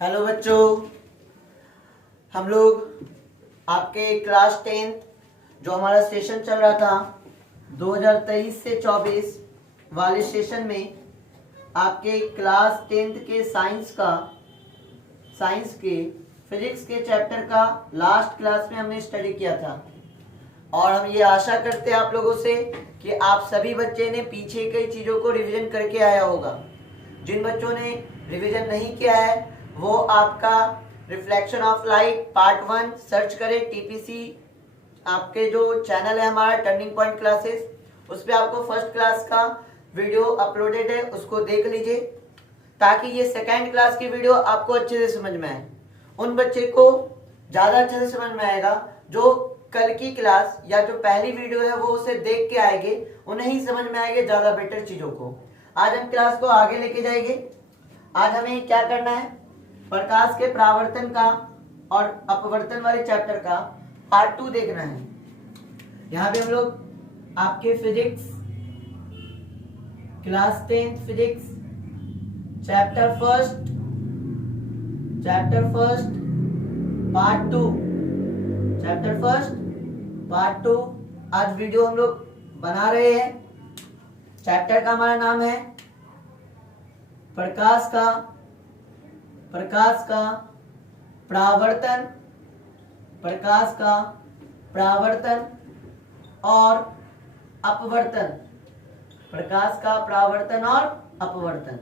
Hello बच्चों, हम लोग आपके क्लास 10th जो हमारा सेशन चल रहा था 2023 से 24 वाले सेशन में आपके क्लास 10th के साइंस के फिजिक्स के चैप्टर का लास्ट क्लास में हमने स्टडी किया था। और हम ये आशा करते हैं आप लोगों से कि आप सभी बच्चे ने पीछे कई चीज़ों को रिवीजन करके आया होगा। जिन बच्चों ने रिवीजन नहीं किया है वो आपका reflection of light part 1 search करें। टीपीसी आपके जो चैनल है हमारा टर्निंग पॉइंट क्लासेस, उस पर आपको फर्स्ट क्लास का वीडियो अपलोडेड है, उसको देख लीजिए ताकि ये सेकेंड क्लास की वीडियो आपको अच्छे से समझ में आए। उन बच्चे को ज़्यादा अच्छे से समझ में आएगा जो कल की क्लास या जो पहली वीडियो है वो उसे देख के आएंगे, उन्हें ही समझ में आएंगे ज़्यादा बेटर चीज़ों को। आज हम क्लास को आगे लेके जाएंगे। आज हमें क्या करना है, प्रकाश के परावर्तन का और अपवर्तन वाले चैप्टर का पार्ट 2 देखना है। यहाँ पे हम लोग आपके physics class 10th physics chapter first part 2 आज वीडियो हम लोग बना रहे हैं। चैप्टर का हमारा नाम है प्रकाश का परावर्तन और अपवर्तन। प्रकाश का परावर्तन और अपवर्तन।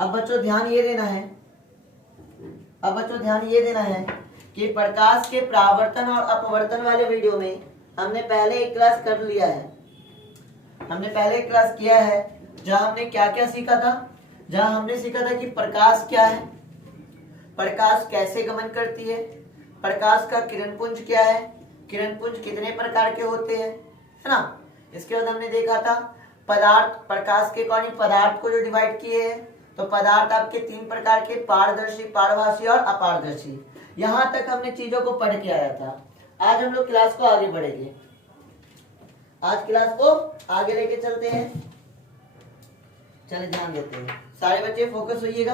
अब बच्चों ध्यान ये देना है कि प्रकाश के परावर्तन और अपवर्तन वाले वीडियो में हमने पहले एक क्लास कर लिया है। हमने पहले एक क्लास किया है जहां हमने क्या क्या सीखा था। जहां हमने सीखा था कि प्रकाश क्या है, प्रकाश कैसे गमन करती है, प्रकाश का किरणपुंज क्या है, किरणपुंज कितने प्रकार के होते हैं, है ना। इसके बाद हमने देखा था पदार्थ, प्रकाश के अकॉर्डिंग पदार्थ को जो डिवाइड किए हैं, तो पदार्थ आपके 3 प्रकार के, पारदर्शी, पारभासी और अपारदर्शी। यहां तक हमने चीजों को पढ़ के आया था। आज हम लोग क्लास को आगे बढ़ेंगे। आज क्लास को आगे लेके चलते हैं। चलिए ध्यान देते हैं, सारे बच्चे फोकस होइएगा।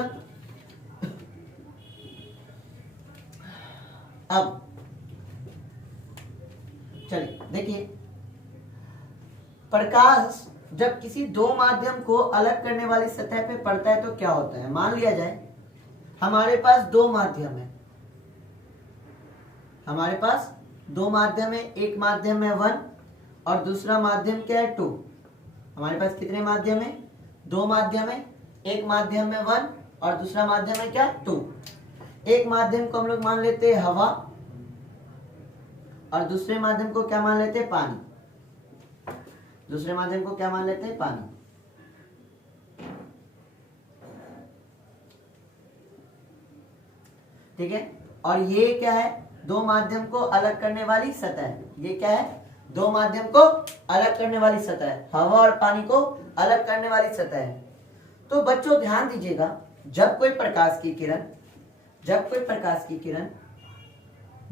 अब चलिए देखिए, प्रकाश जब किसी दो माध्यम को अलग करने वाली सतह पे पड़ता है तो क्या होता है। मान लिया जाए हमारे पास दो माध्यम है, एक माध्यम है 1 और दूसरा माध्यम क्या है 2। हमारे पास कितने माध्यम है, 2 माध्यम है। एक माध्यम में 1 और दूसरा माध्यम है क्या 2। एक माध्यम को हम लोग मान लेते हैं हवा और दूसरे माध्यम को क्या मान लेते हैं, पानी। ठीक है। और ये क्या है, दो माध्यम को अलग करने वाली सतह। ये क्या है, दो माध्यम को अलग करने वाली सतह, हवा और पानी को अलग करने वाली सतह है। तो बच्चों ध्यान दीजिएगा, जब कोई प्रकाश की किरण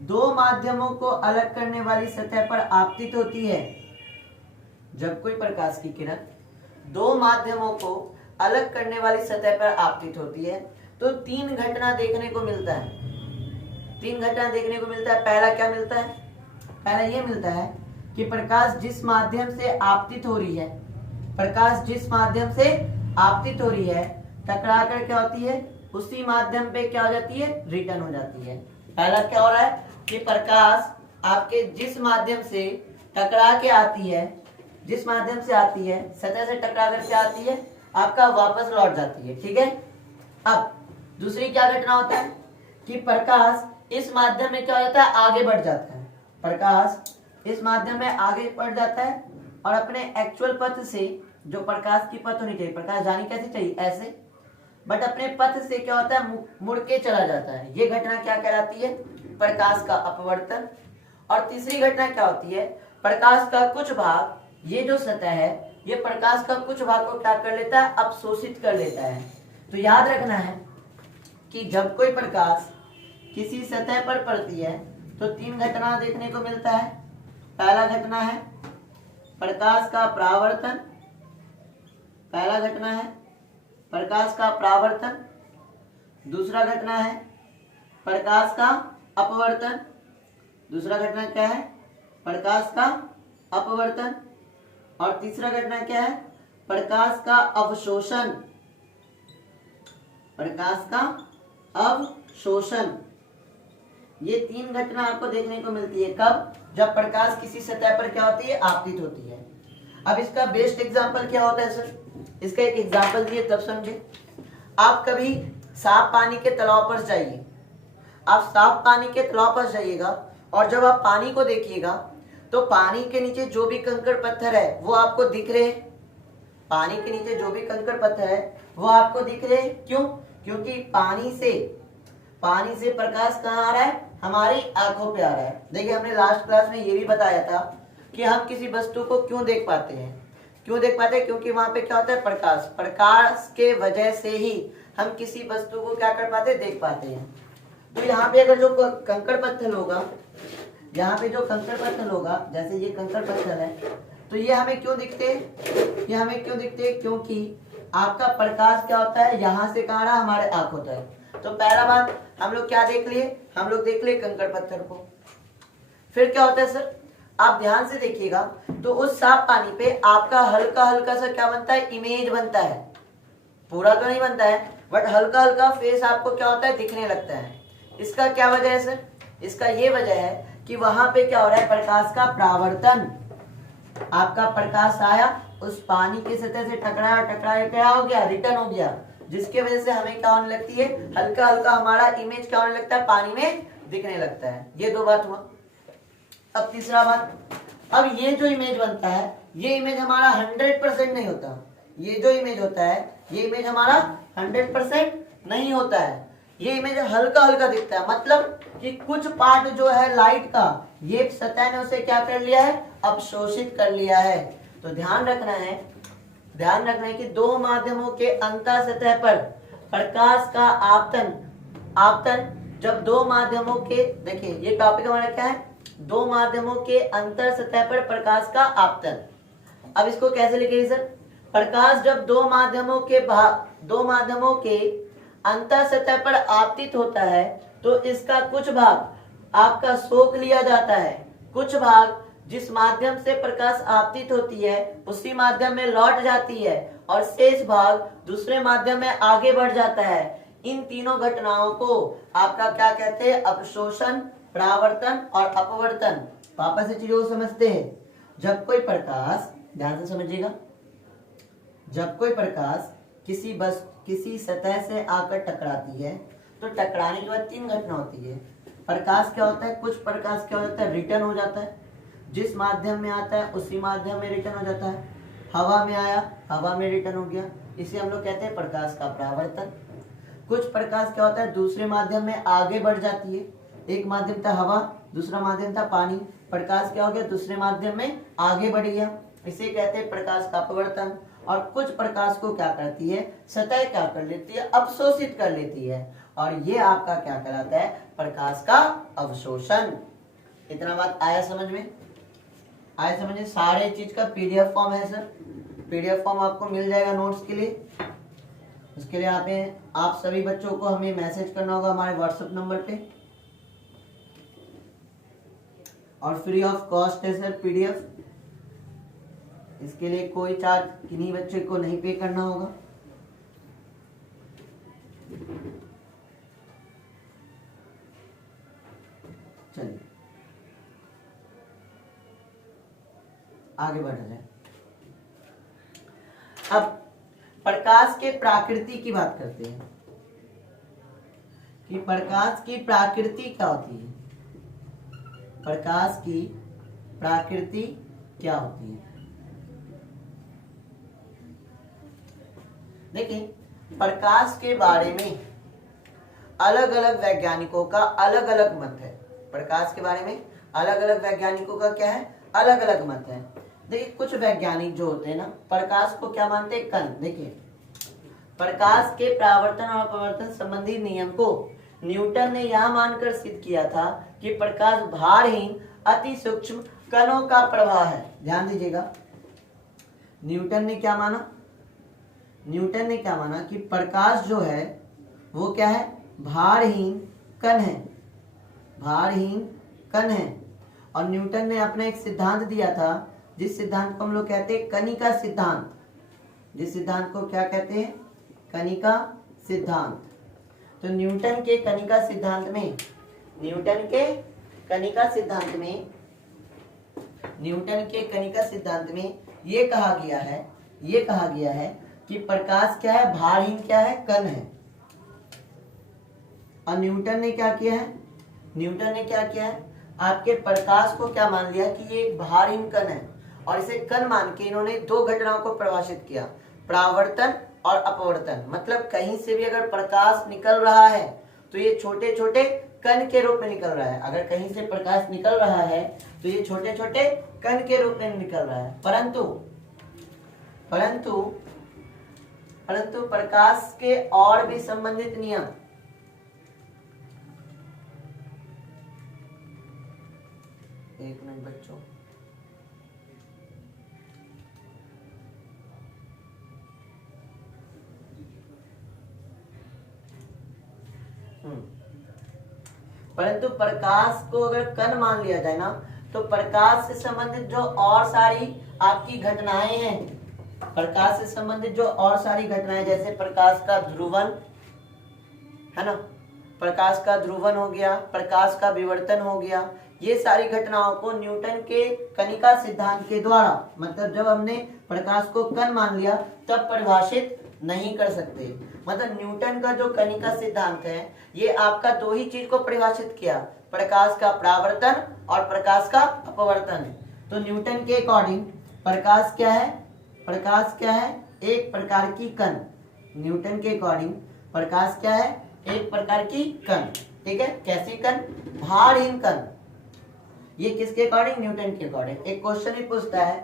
दो माध्यमों को अलग करने वाली सतह पर आपतित होती है, जब कोई प्रकाश की किरण दो माध्यमों को अलग करने वाली सतह पर आपतित होती है तो 3 घटना देखने को मिलता है। पहला क्या मिलता है, पहला ये मिलता है कि प्रकाश जिस माध्यम से आपतित हो रही है टकरा कर क्या होती है, उसी माध्यम पे क्या हो जाती है, रिटर्न हो जाती है। पहला क्या हो रहा है कि प्रकाश आपके जिस माध्यम से टकरा के आती है, सतह से टकरा करके आती है, आपका वापस लौट जाती है। ठीक है। अब दूसरी क्या घटना होता है कि प्रकाश इस माध्यम में क्या हो जाता है, आगे बढ़ जाता है। प्रकाश इस माध्यम में आगे बढ़ जाता है और अपने एक्चुअल पथ से, जो प्रकाश की पथ होनी चाहिए, प्रकाश जानी कैसे चाहिए, ऐसे, बट अपने पथ से क्या होता है, मुड़ के चला जाता है। ये घटना क्या कहलाती है, प्रकाश का अपवर्तन। और तीसरी घटना क्या होती है, प्रकाश का कुछ भाग, ये जो सतह है, ये प्रकाश का कुछ भाग को क्या कर लेता है, अवशोषित कर लेता है। तो याद रखना है कि जब कोई प्रकाश किसी सतह पर पड़ती है तो 3 घटना देखने को मिलता है। पहला घटना है प्रकाश का परावर्तन, पहला घटना है प्रकाश का परावर्तन। दूसरा घटना है प्रकाश का अपवर्तन। दूसरा घटना क्या है? प्रकाश का अपवर्तन। और तीसरा घटना क्या है? प्रकाश का अवशोषण। प्रकाश का अवशोषण। ये तीन घटना आपको देखने को मिलती है कब? जब प्रकाश किसी सतह पर क्या होती है? आपतित होती है। अब इसका बेस्ट एग्जांपल क्या होता है सर? इसका एक एग्जांपल दिए तब समझे। आप कभी साफ पानी के तालाब पर जाइए, आप साफ पानी के तालाब पर जाइएगा और जब आप पानी को देखिएगा तो पानी के नीचे जो भी कंकड़ पत्थर है वो आपको दिख रहे हैं। पानी के नीचे जो भी कंकड़ पत्थर है वो आपको दिख रहे हैं। क्यों? क्योंकि पानी से प्रकाश कहाँ आ रहा है? हमारी आंखों पे आ रहा है। देखिए हमने लास्ट क्लास में ये भी बताया था कि हम किसी वस्तु को क्यों देख पाते हैं। क्यों देख पाते हैं? क्योंकि वहां पे क्या होता है? प्रकाश। प्रकाश के वजह से ही हम किसी वस्तु को क्या कर पाते हैं? देख पाते हैं। तो यहाँ पे अगर जो कंकड़ पत्थर होगा, यहाँ पे जो कंकड़ पत्थर होगा, जैसे ये कंकड़ पत्थर है, तो ये हमें क्यों दिखते हैं? ये हमें क्यों दिखते हैं? क्योंकि आपका प्रकाश क्या होता है? यहाँ से कहाँ रहा? हमारे आंखों तक। तो पहला बात हम लोग क्या देख लिए? हम लोग देख लिए कंकड़ पत्थर को। फिर क्या होता है सर? आप ध्यान से देखिएगा तो उस साफ पानी पे आपका हल्का हल्का सा क्या बनता है? इमेज बनता है। पूरा तो नहीं बनता है बट हल्का हल्का फेस आपको क्या होता है? दिखने लगता है। इसका क्या वजह है सर? इसका ये वजह है कि वहां पे क्या हो रहा है? प्रकाश का परावर्तन। आपका प्रकाश आया, उस पानी की सतह से टकराया, टकराया क्या हो गया? रिटर्न हो गया, जिसके वजह से हमें क्या होने लगती है? हल्का हल्का हमारा इमेज क्या होने लगता है? पानी में दिखने लगता है। ये दो बात हुआ। अब तीसरा बात, अब ये जो इमेज बनता है ये इमेज हमारा 100% नहीं होता। ये जो इमेज होता है ये इमेज हमारा 100% नहीं होता है। ये इमेज हल्का हल्का दिखता है, मतलब कि कुछ पार्ट जो है लाइट का, ये सतह ने उसे क्या कर लिया है? अवशोषित कर लिया है। तो ध्यान रखना है कि दो माध्यमों के अंतर सतह पर प्रकाश का आपतन जब दो माध्यमों के, देखिए ये टॉपिक हमारा क्या है? दो माध्यमों के अंतर सतह पर प्रकाश का आपतन। अब इसको कैसे लिखेंगे सर? प्रकाश जब दो माध्यमों के अंतर सतह पर आपतित होता है तो इसका कुछ भाग आपका सोख लिया जाता है। कुछ भाग जिस माध्यम से प्रकाश आपतित होती है उसी माध्यम में लौट जाती है और शेष भाग दूसरे माध्यम में आगे बढ़ जाता है। इन तीनों घटनाओं को आपका क्या कहते हैं? अवशोषण, परावर्तन और अपवर्तन। वापस से चीजों को समझते हैं। जब कोई प्रकाश, ध्यान से समझिएगा, जब कोई प्रकाश किसी सतह से आकर टकराती है तो टकराने के बाद तीन घटना होती है। प्रकाश क्या होता है? कुछ प्रकाश क्या हो जाता है? रिटर्न हो जाता है। जिस माध्यम में आता है उसी माध्यम में रिटर्न हो जाता है। हवा में आया, हवा में रिटर्न हो गया, इसे हम लोग कहते हैं प्रकाश का परावर्तन। कुछ प्रकाश क्या होता है? दूसरे माध्यम में आगे बढ़ जाती है। एक माध्यम था हवा, दूसरा माध्यम था पानी। प्रकाश क्या हो गया? दूसरे माध्यम में आगे बढ़ गया, इसे कहते हैं प्रकाश का अपवर्तन। और कुछ प्रकाश को क्या करती है? सतह क्या कर लेती है? अवशोषित कर लेती है, और ये आपका क्या कहलाता है? प्रकाश का अवशोषण। इतना बात आया समझ में? आया समझ में? सारे चीज का पीडीएफ फॉर्म है सर। पीडीएफ फॉर्म आपको मिल जाएगा नोट्स के लिए। उसके लिए आप सभी बच्चों को हमें मैसेज करना होगा हमारे व्हाट्सएप नंबर पे, और फ्री ऑफ कॉस्ट है सर पीडीएफ। इसके लिए कोई चार्ज किन्हीं बच्चे को नहीं पे करना होगा। चलिए आगे बढ़ा जाए। अब प्रकाश के प्रकृति की बात करते हैं कि प्रकाश की प्रकृति क्या होती है। प्रकाश की प्रकृति क्या होती है? देखिए, प्रकाश के बारे में अलग अलग वैज्ञानिकों का अलग अलग मत है। प्रकाश के बारे में अलग अलग वैज्ञानिकों का क्या है? अलग अलग मत है। देखिए, कुछ वैज्ञानिक जो होते हैं ना, प्रकाश को क्या मानते हैं? कण। देखिए, प्रकाश के परावर्तन और अपवर्तन संबंधी नियम को न्यूटन ने यह मानकर सिद्ध किया था कि प्रकाश भारहीन अति सूक्ष्म कणों का प्रवाह है। ध्यान दीजिएगा, न्यूटन ने क्या माना? न्यूटन ने क्या माना कि प्रकाश जो है वो क्या है? भारहीन कण है, भारहीन कण है। और न्यूटन ने अपना एक सिद्धांत दिया था, जिस सिद्धांत को हम लोग कहते हैं कणिका सिद्धांत। जिस सिद्धांत को क्या कहते हैं? कणिका सिद्धांत। तो न्यूटन के कणिका सिद्धांत में, न्यूटन के कणिका सिद्धांत में, न्यूटन के कणिका सिद्धांत में ये कहा गया है, ये कहा गया है कि प्रकाश क्या है? भारहीन क्या है? कण है। और न्यूटन ने क्या किया है? न्यूटन ने क्या किया है? आपके प्रकाश को क्या मान लिया कि ये एक भारहीन कण है, और इसे कण मान के इन्होंने दो घटनाओं को परिभाषित किया, परावर्तन और अपवर्तन। मतलब कहीं से भी अगर प्रकाश निकल रहा है तो ये छोटे छोटे कण के रूप में निकल रहा है। अगर कहीं से प्रकाश निकल रहा है तो ये छोटे छोटे कण के रूप में निकल रहा है। परंतु परंतु परंतु प्रकाश के और भी संबंधित नियम, एक मिनट बच्चों, परंतु प्रकाश को अगर कण मान लिया जाए ना, तो प्रकाश से संबंधित जो और सारी आपकी घटनाएं हैं, प्रकाश से संबंधित जो और सारी घटनाएं, जैसे प्रकाश का ध्रुवन है ना, प्रकाश का ध्रुवन हो गया, प्रकाश का विवर्तन हो गया, ये सारी घटनाओं को न्यूटन के कणिका सिद्धांत के द्वारा, मतलब जब हमने प्रकाश को कण मान लिया तब परिभाषित नहीं कर सकते। मतलब न्यूटन का जो कणिका सिद्धांत है ये आपका दो ही चीज को परिभाषित किया, प्रकाश का परावर्तन और प्रकाश का अपवर्तन है। तो न्यूटन के अकॉर्डिंग प्रकाश क्या है? प्रकाश क्या है? एक प्रकार की कण। न्यूटन के अकॉर्डिंग प्रकाश क्या है? एक प्रकार की कण। ठीक है, कैसी कण? भारहीन कण। ये किसके अकॉर्डिंग? न्यूटन के अकॉर्डिंग। एक क्वेश्चन ही पूछता है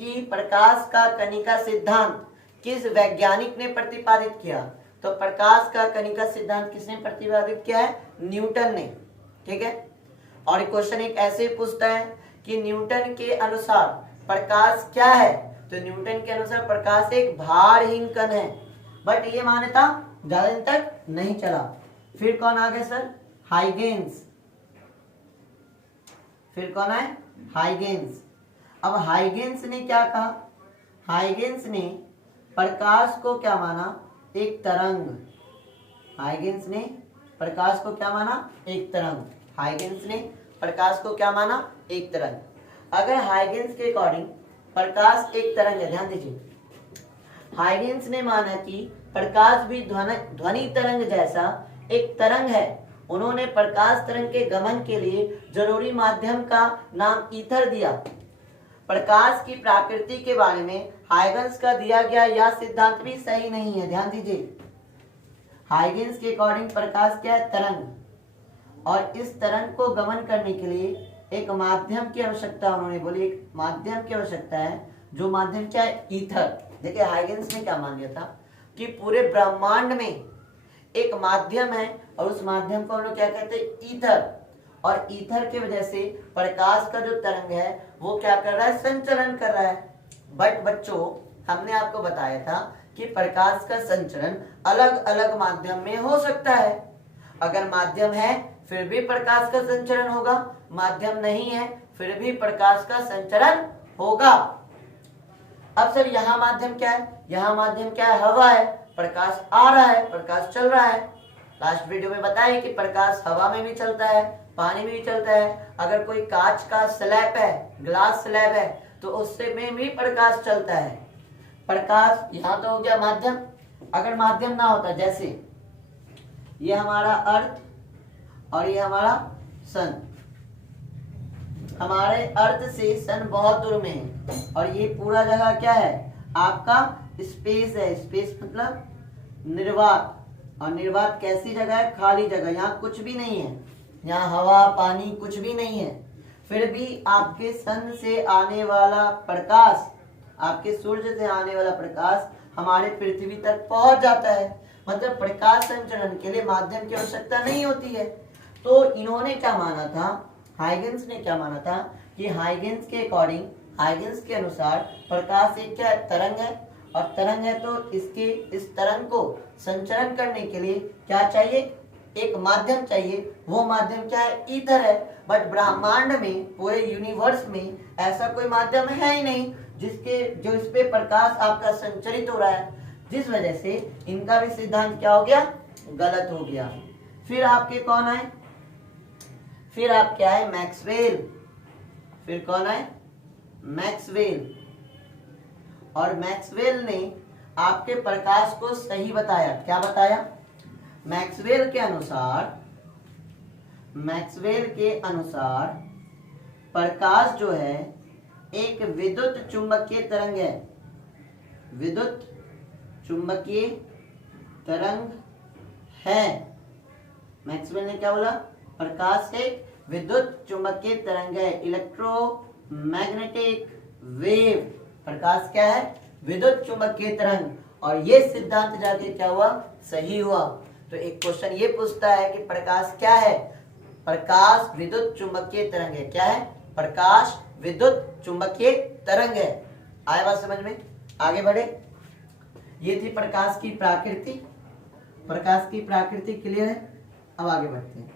कि प्रकाश का कणिका सिद्धांत किस वैज्ञानिक ने प्रतिपादित किया? तो प्रकाश का कणिका सिद्धांत किसने प्रतिपादित किया है? न्यूटन ने। ठीक है, और एक क्वेश्चन एक ऐसे पूछता है कि न्यूटन के अनुसार प्रकाश क्या है? तो न्यूटन के अनुसार प्रकाश एक भारहीन कण है। बट ये मान्यता ज्यादा दिन तक नहीं चला। फिर कौन आ गए सर? हाइगेंस। फिर कौन है? हाइगेंस। अब हाइगेंस ने क्या कहा? हाइगेंस ने प्रकाश को क्या माना? एक तरंग। हाइगेंस ने प्रकाश को क्या माना? एक तरंग। हाइगेंस ने प्रकाश को क्या माना? एक तरंग। अगर हाइगेंस के अकॉर्डिंग प्रकाश एक तरंग है, ध्यान दीजिए, हाइगेंस ने माना कि प्रकाश भी ध्वनि तरंग जैसा एक तरंग है। उन्होंने प्रकाश तरंग के गमन के लिए जरूरी माध्यम का नाम ईथर दिया। प्रकाश की प्रकृति के बारे में हाइगेंस का दिया गया यह सिद्धांत भी सही नहीं है। ध्यान दीजिए, हाइगेंस के अकॉर्डिंग प्रकाश क्या है? तरंग, और इस तरंग को गमन करने के लिए एक माध्यम की आवश्यकता, उन्होंने बोली एक माध्यम की आवश्यकता है, जो माध्यम क्या है? ईथर। देखिए हाइगेंस ने क्या मान लिया था कि पूरे ब्रह्मांड में एक माध्यम है, और उस माध्यम को हम लोग क्या कहते हैं? ईथर। और ईथर की वजह से प्रकाश का जो तरंग है वो क्या कर रहा है? संचरण कर रहा है। बट बच्चों, हमने आपको बताया था कि प्रकाश का संचरण अलग अलग माध्यम में हो सकता है। अगर माध्यम है फिर भी प्रकाश का संचरण होगा, माध्यम नहीं है फिर भी प्रकाश का संचरण होगा। अब सर यहाँ माध्यम क्या है? यहाँ माध्यम क्या है? हवा है। प्रकाश आ रहा है, प्रकाश चल रहा है। लास्ट वीडियो में बताया कि प्रकाश हवा में भी चलता है, पानी में भी चलता है। अगर कोई कांच का स्लैब है, ग्लास स्लैब है, तो उससे में भी प्रकाश चलता है। प्रकाश यहाँ तो हो गया माध्यम। अगर माध्यम ना होता, जैसे ये हमारा अर्थ और ये हमारा सन, हमारे अर्थ से सन बहुत दूर में है, और ये पूरा जगह क्या है? आपका स्पेस है। स्पेस मतलब निर्वात, और निर्वात कैसी जगह है? खाली जगह, यहाँ कुछ भी नहीं है, यहाँ हवा पानी कुछ भी नहीं है। फिर भी आपके सन से आने वाला प्रकाश, आपके सूर्य से आने वाला प्रकाश हमारे पृथ्वी तक पहुंच जाता है। मतलब प्रकाश संचरण के लिए माध्यम की आवश्यकता नहीं होती है। तो इन्होंने क्या माना था? हाइगेंस ने क्या माना था कि हाइगेंस के अकॉर्डिंग, हाइगेंस के अनुसार प्रकाश एक क्या तरंग है, और तरंग है तो इसके इस तरंग को संचरण करने के लिए क्या चाहिए? एक माध्यम चाहिए, वो माध्यम क्या है, ईथर है। बट ब्रह्मांड में, पूरे यूनिवर्स में ऐसा कोई माध्यम है ही नहीं जिसके जो इस पे प्रकाश आपका संचरित हो रहा है, जिस वजह से इनका भी सिद्धांत क्या हो गया, गलत हो गया। फिर आपके कौन आए, फिर आप क्या है, मैक्सवेल। फिर कौन आए, मैक्सवेल। और मैक्सवेल ने आपके प्रकाश को सही बताया। क्या बताया, मैक्सवेल के अनुसार प्रकाश जो है एक विद्युत चुंबकीय तरंग है। विद्युत चुंबकीय तरंग है। मैक्सवेल ने क्या बोला, प्रकाश एक विद्युत चुंबकीय तरंग है, इलेक्ट्रोमैग्नेटिक वेव। प्रकाश क्या है, विद्युत चुंबकीय तरंग। और ये सिद्धांत जाके क्या हुआ, सही हुआ। तो एक क्वेश्चन ये पूछता है कि प्रकाश क्या है, प्रकाश विद्युत चुंबकीय तरंग है। क्या है, प्रकाश विद्युत चुंबकीय तरंग है। आया बात समझ में, आगे बढ़े। ये थी प्रकाश की प्रकृति। प्रकाश की प्रकृति क्लियर है, अब आगे बढ़ते हैं।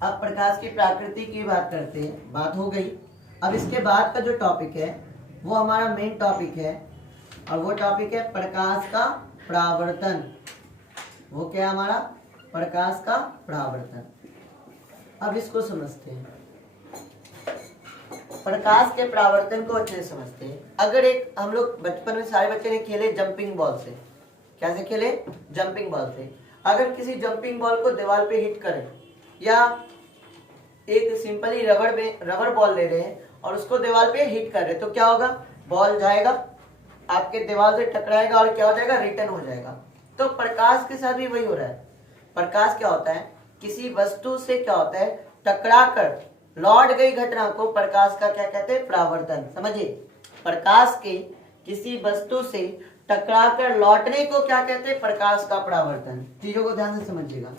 अब प्रकाश की प्रकृति की बात करते हैं, बात हो गई। अब इसके बाद का जो टॉपिक है वो हमारा मेन टॉपिक है, और वो टॉपिक है प्रकाश का परावर्तन। वो क्या हमारा, प्रकाश का परावर्तन। अब इसको समझते हैं, प्रकाश के परावर्तन को अच्छे से समझते हैं। अगर एक हम लोग बचपन में सारे बच्चे ने खेले जंपिंग बॉल से, कैसे खेले, जंपिंग बॉल से। अगर किसी जंपिंग बॉल को दीवार पे हिट करें, या एक सिंपली रबर बॉल ले रहे हैं और उसको दीवार पे हिट कर रहे हैं, तो क्या होगा, बॉल जाएगा आपके दीवार से टकराएगा और क्या हो जाएगा, रिटर्न हो जाएगा। तो प्रकाश के साथ भी वही हो रहा है। प्रकाश क्या होता है, किसी वस्तु से क्या होता है, टकराकर लौट गई घटना को प्रकाश का क्या कहते हैं, परावर्तन। समझिए, प्रकाश के किसी वस्तु से टकराकर लौटने को क्या कहते हैं, प्रकाश का परावर्तन। चीजों को ध्यान से समझिएगा।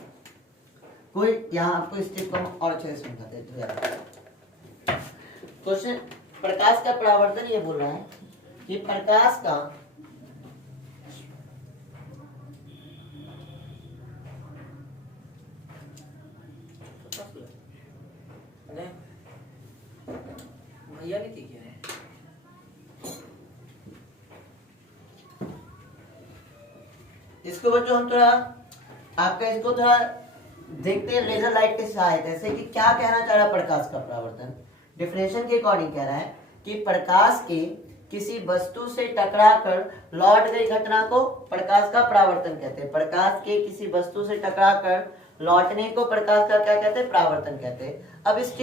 कोई यहाँ आपको इस चीज को और अच्छे से समझाते हैं। क्वेश्चन, प्रकाश का परावर्तन ये बोल रहा है कि प्रकाश का भैया ने क्या है, इसको बच्चों हम थोड़ा आपका इसको थोड़ा देखते हैं लेजर लाइट के सहायता से कि क्या कहना चाह रहा है प्रकाश का परावर्तन। डेफिनेशन के अकॉर्डिंग कह रहा है कि प्रकाश के किसी वस्तु से टकराकर लौट गई घटना को प्रकाश का परावर्तन कहते हैं। प्रकाश के किसी वस्तु से टकराकर लौटने को प्रकाश का क्या कहते हैं, परावर्तन कहते हैं। अब इस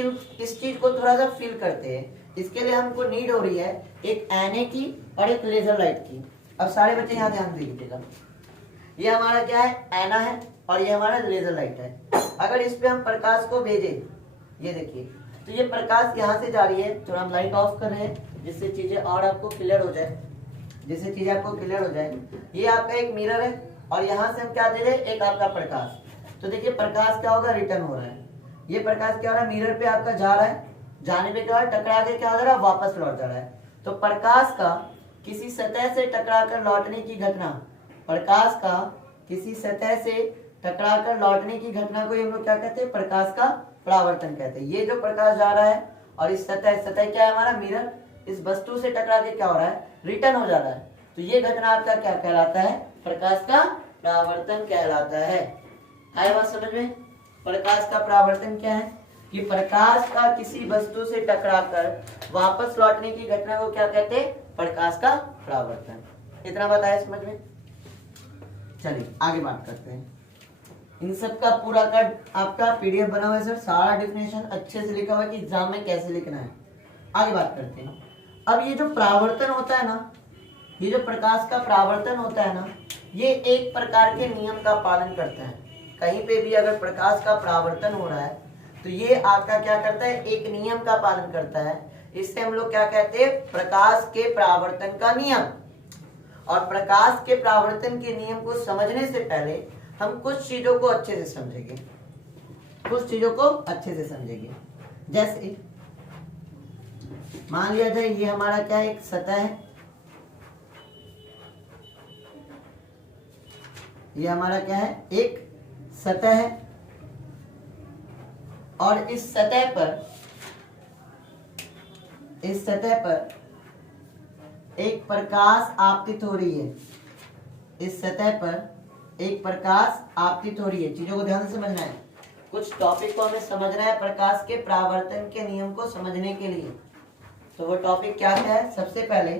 चीज को थोड़ा सा फील करते हैं। इसके लिए हमको नीड हो रही है एक ऐने की और एक लेजर लाइट की। अब सारे बच्चे यहाँ ध्यान दीजिएगा, ये हमारा क्या है, ऐना है, और ये हमारा लेजर लाइट है। अगर इस पे हम प्रकाश को भेजें, ये देखिए, तो ये प्रकाश यहाँ से जा रही है। थोड़ा हम लाइट ऑफ कर रहे हैं जिससे चीजें और आपको क्लियर हो जाए, ये आपका एक मिरर है, और यहाँ से हम क्या दे रहे हैं, एक आपका प्रकाश। तो देखिए प्रकाश क्या होगा, रिटर्न हो रहा है। ये प्रकाश क्या हो रहा है, मिरर पे आपका जा रहा है, जाने पे क्या हो रहा है, टकरा के क्या हो रहा है, वापस लौट जा रहा है। तो प्रकाश का किसी सतह से टकराकर लौटने की घटना, प्रकाश का किसी सतह से टकराकर लौटने की घटना को हम लोग क्या कहते हैं, प्रकाश का परावर्तन कहते हैं। ये जो प्रकाश जा रहा है और इस सतह क्या है हमारा मिरर, इस वस्तु से टकरा के क्या हो रहा है, रिटर्न हो जा रहा है। तो ये घटना आपका क्या कहलाता है, प्रकाश का परावर्तन कहलाता है। आया बात समझ में। प्रकाश का परावर्तन क्या है कि प्रकाश का किसी वस्तु से टकराकर वापस लौटने की घटना को क्या कहते हैं, प्रकाश का परावर्तन। इतना बताया समझ में। चलिए आगे बात करते हैं। इन सब का पूरा का आपका पीडीएफ बना हुआ है सर, सारा डेफिनेशन अच्छे से लिखा हुआ है कि एग्जाम में कैसे लिखना है। आगे बात करते हैं। अब ये जो परावर्तन होता है ना, ये जो प्रकाश का परावर्तन होता है ना, ये एक प्रकार के नियम का पालन करता है। कहीं पे भी अगर प्रकाश का परावर्तन हो रहा है तो ये आपका क्या करता है, एक नियम का पालन करता है। इससे हम लोग क्या कहते हैं, प्रकाश के परावर्तन का नियम। और प्रकाश के परावर्तन के नियम को समझने से पहले हम कुछ चीजों को अच्छे से समझेंगे, कुछ चीजों को अच्छे से समझेंगे। जैसे मान लिया जाए ये हमारा क्या है, एक सतह है, ये हमारा क्या है, एक सतह है, और इस सतह पर एक प्रकाश आपतित हो रही है, इस सतह पर एक प्रकाश आपतित हो रही है। चीजों को ध्यान से समझना है, कुछ टॉपिक को हमें समझना है प्रकाश के परावर्तन के नियम को समझने के लिए। तो वो टॉपिक क्या क्या है? सबसे पहले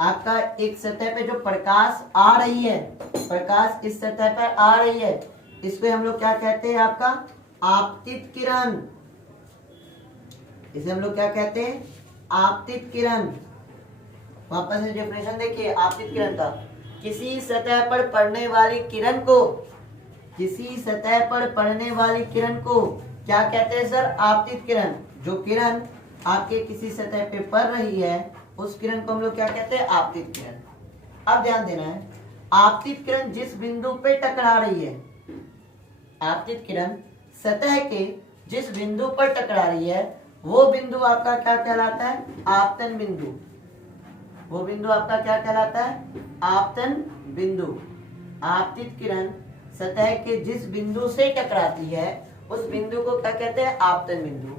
आपका एक सतह पे जो प्रकाश आ रही है, प्रकाश इस सतह पर आ रही है, इसको हम लोग क्या कहते हैं? आपका आपतित किरण। इसे हम लोग क्या कहते हैं? आपतित किरण। वापस से डेफिनेशन देखिए आपतित किरण का, किसी सतह पर पड़ने वाली किरण को, किसी सतह पर पड़ने वाली किरण को क्या कहते हैं सर? आपतित किरण। जो किरण आपके किसी सतह पे पड़ रही है उस किरण को हम लोग क्या कहते हैं? आपतित किरण। अब ध्यान देना है, आपतित किरण जिस बिंदु पे टकरा रही है, आपतित किरण सतह के जिस बिंदु पर टकरा रही है वो बिंदु आपका क्या कहलाता है? आपतन बिंदु। वो बिंदु आपका क्या कहलाता है? आपतन बिंदु। आपतित किरण सतह के जिस बिंदु से टकराती है उस बिंदु को क्या कहते हैं? आपतन बिंदु।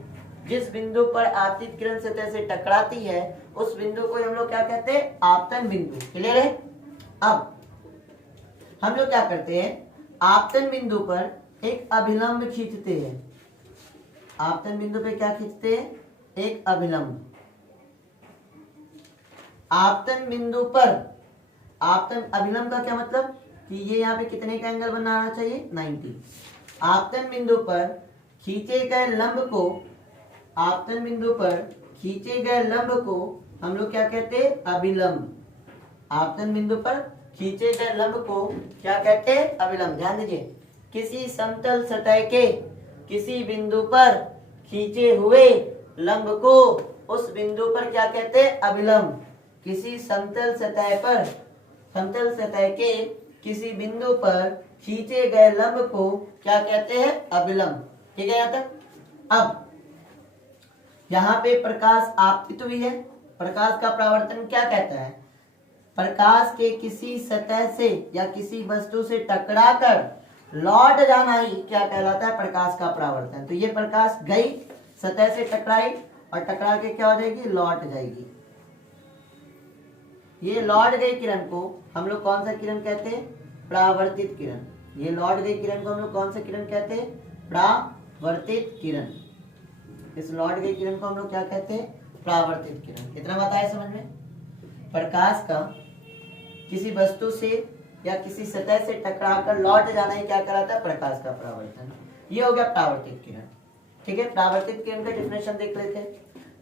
जिस बिंदु पर आपतित किरण सतह से टकराती है उस बिंदु को हम लोग क्या कहते हैं? आपतन बिंदु। क्लियर है? अब हम लोग क्या करते हैं? आपतन बिंदु पर एक अभिलंब खींचते हैं। आपतन बिंदु पे क्या खींचते हैं? एक अभिलंब। आपतन बिंदु पर, आपतन अभिलंब का क्या मतलब कि ये यहाँ पे कितने का एंगल बनाना चाहिए? 90। आपतन बिंदु पर खींचे गए लंब को, आपतन बिंदु पर खींचे गए लंब को हम लोग क्या कहते हैं? अभिलंब। आपतन बिंदु पर खींचे गए लंब को क्या कहते हैं? अभिलंब। ध्यान दीजिए, किसी समतल सतह के किसी बिंदु पर खींचे हुए लंब को उस बिंदु पर क्या कहते हैं? अभिलंब। किसी समतल सतह पर, समतल सतह के किसी बिंदु पर खींचे गए लंब को क्या कहते हैं? अभिलंब। ठीक है यहाँ तक? अब यहाँ पे प्रकाश आपतित हुई है, प्रकाश का परावर्तन क्या कहता है? प्रकाश के किसी सतह से या किसी वस्तु से टकराकर लौट जाना ही क्या कहलाता है? प्रकाश का परावर्तन। तो ये प्रकाश गई, सतह से टकराई और टकरा के क्या हो जाएगी? लौट जाएगी। ये लौट गई किरण को हम लोग कौन सा किरण कहते हैं? परावर्तित किरण। ये लौट गई किरण को हम लोग कौन सा किरण कहते हैं? परावर्तित किरण। इस लौट गई किरण को हम लोग क्या कहते हैं? परावर्तित किरण। इतना बताया समझ में? प्रकाश का किसी वस्तु से या किसी सतह से टकराकर लौट जाना ही क्या कहलाता है? प्रकाश का परावर्तन। ये हो गया परावर्तित किरण। ठीक है, परावर्तित किरण का डेफिनेशन देख लेते हैं।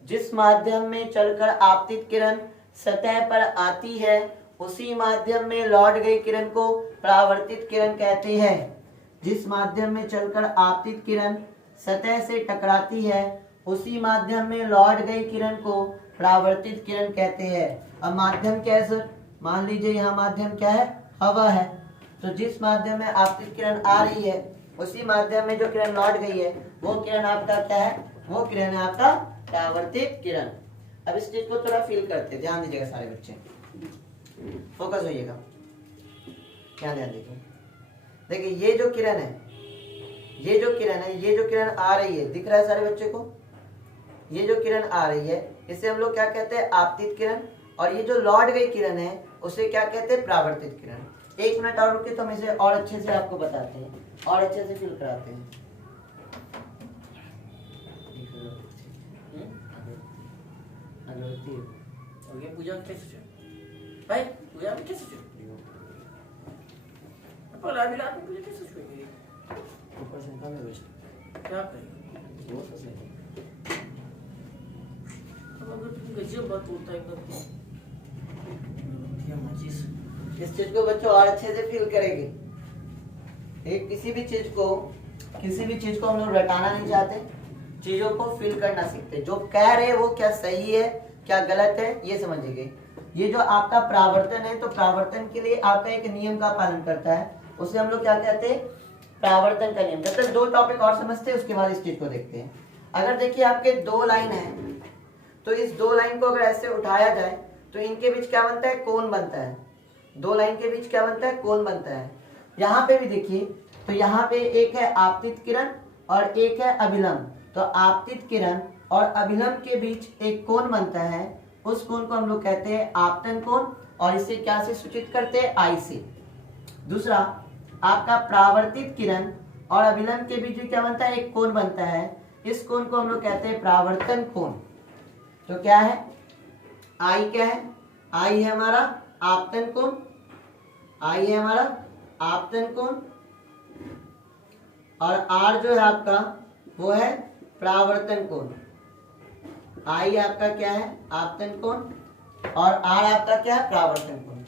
जिस माध्यम में चलकर आपतित किरण सतह पर आती है उसी माध्यम में लौट गई किरण को परावर्तित किरण कहते हैं। जिस माध्यम में चलकर आपतित किरण सतह से टकराती है उसी माध्यम में लौट गई किरण को परावर्तित किरण कहते हैं। अब माध्यम क्या है सर? मान लीजिए यहाँ माध्यम क्या है? हवा है। तो जिस माध्यम में आपतित किरण आ रही है उसी माध्यम में जो किरण लौट गई है वो किरण आपका क्या है? वो किरण है आपका परावर्तित किरण। अब इस चीज को थोड़ा फील करते हैं, ध्यान दीजिएगा सारे बच्चे, फोकस होइएगा, क्या ध्यान दीजिए। देखिए ये जो किरण है, ये जो किरण है, ये जो किरण आ रही है, दिख रहा है सारे बच्चे को? ये जो किरण आ रही है इसे हम लोग क्या कहते हैं? आपतित किरण। और ये जो लौट गई किरण है उसे क्या कहते हैं? परावर्तित किरण। एक मिनट और रुकिए तो हम इसे और अच्छे से आपको बताते हैं और अच्छे से फील कराते हैं। पूजा कैसे भाई? पूजा में कैसे पूजा कैसे ऊपर से कम है बेस्ट। क्या करें? वो तो सही। गजब बात होता है एकदम। इस चीज को बच्चों और अच्छे से फील करेंगे। एक किसी भी चीज को हम लोग रटाना नहीं चाहते, चीजों को फील करना सीखते। जो कह रहे हैं वो क्या सही है क्या गलत है ये समझिए। ये जो आपका परावर्तन है, तो परावर्तन के लिए आपका एक नियम का पालन करता है, उसे हम लोग क्या कहते हैं, परावर्तन का नियम। जब तक दो टॉपिक और समझते हैं उसके बाद इस चीज को देखते हैं। अगर देखिए आपके दो लाइन है, तो इस दो लाइन को अगर ऐसे उठाया जाए तो इनके बीच क्या बनता है, कोण बनता है। दो लाइन के बीच क्या बनता है, कोण बनता है। यहाँ पे भी देखिए, तो यहाँ पे एक है आपतित किरण और एक है अभिलंब। तो आपतित किरण और अभिलंब के बीच एक कोण बनता है, उस कोण को हम लोग कहते हैं आपतन कोण, और इसे क्या से सूचित करते हैं, आई से। दूसरा आपका परावर्तित किरण और अभिलंब के बीच क्या बनता है, एक कोण बनता है, इस कोण को हम लोग कहते हैं परावर्तन कोण। तो क्या है, आई क्या है, आई है हमारा आपतन कोण, आई है हमारा आपतन कोण, और आर जो है आपका वो है परावर्तन कोण। आई आपका क्या है, आपतन कोण, और आर आपका क्या है, परावर्तन कोण।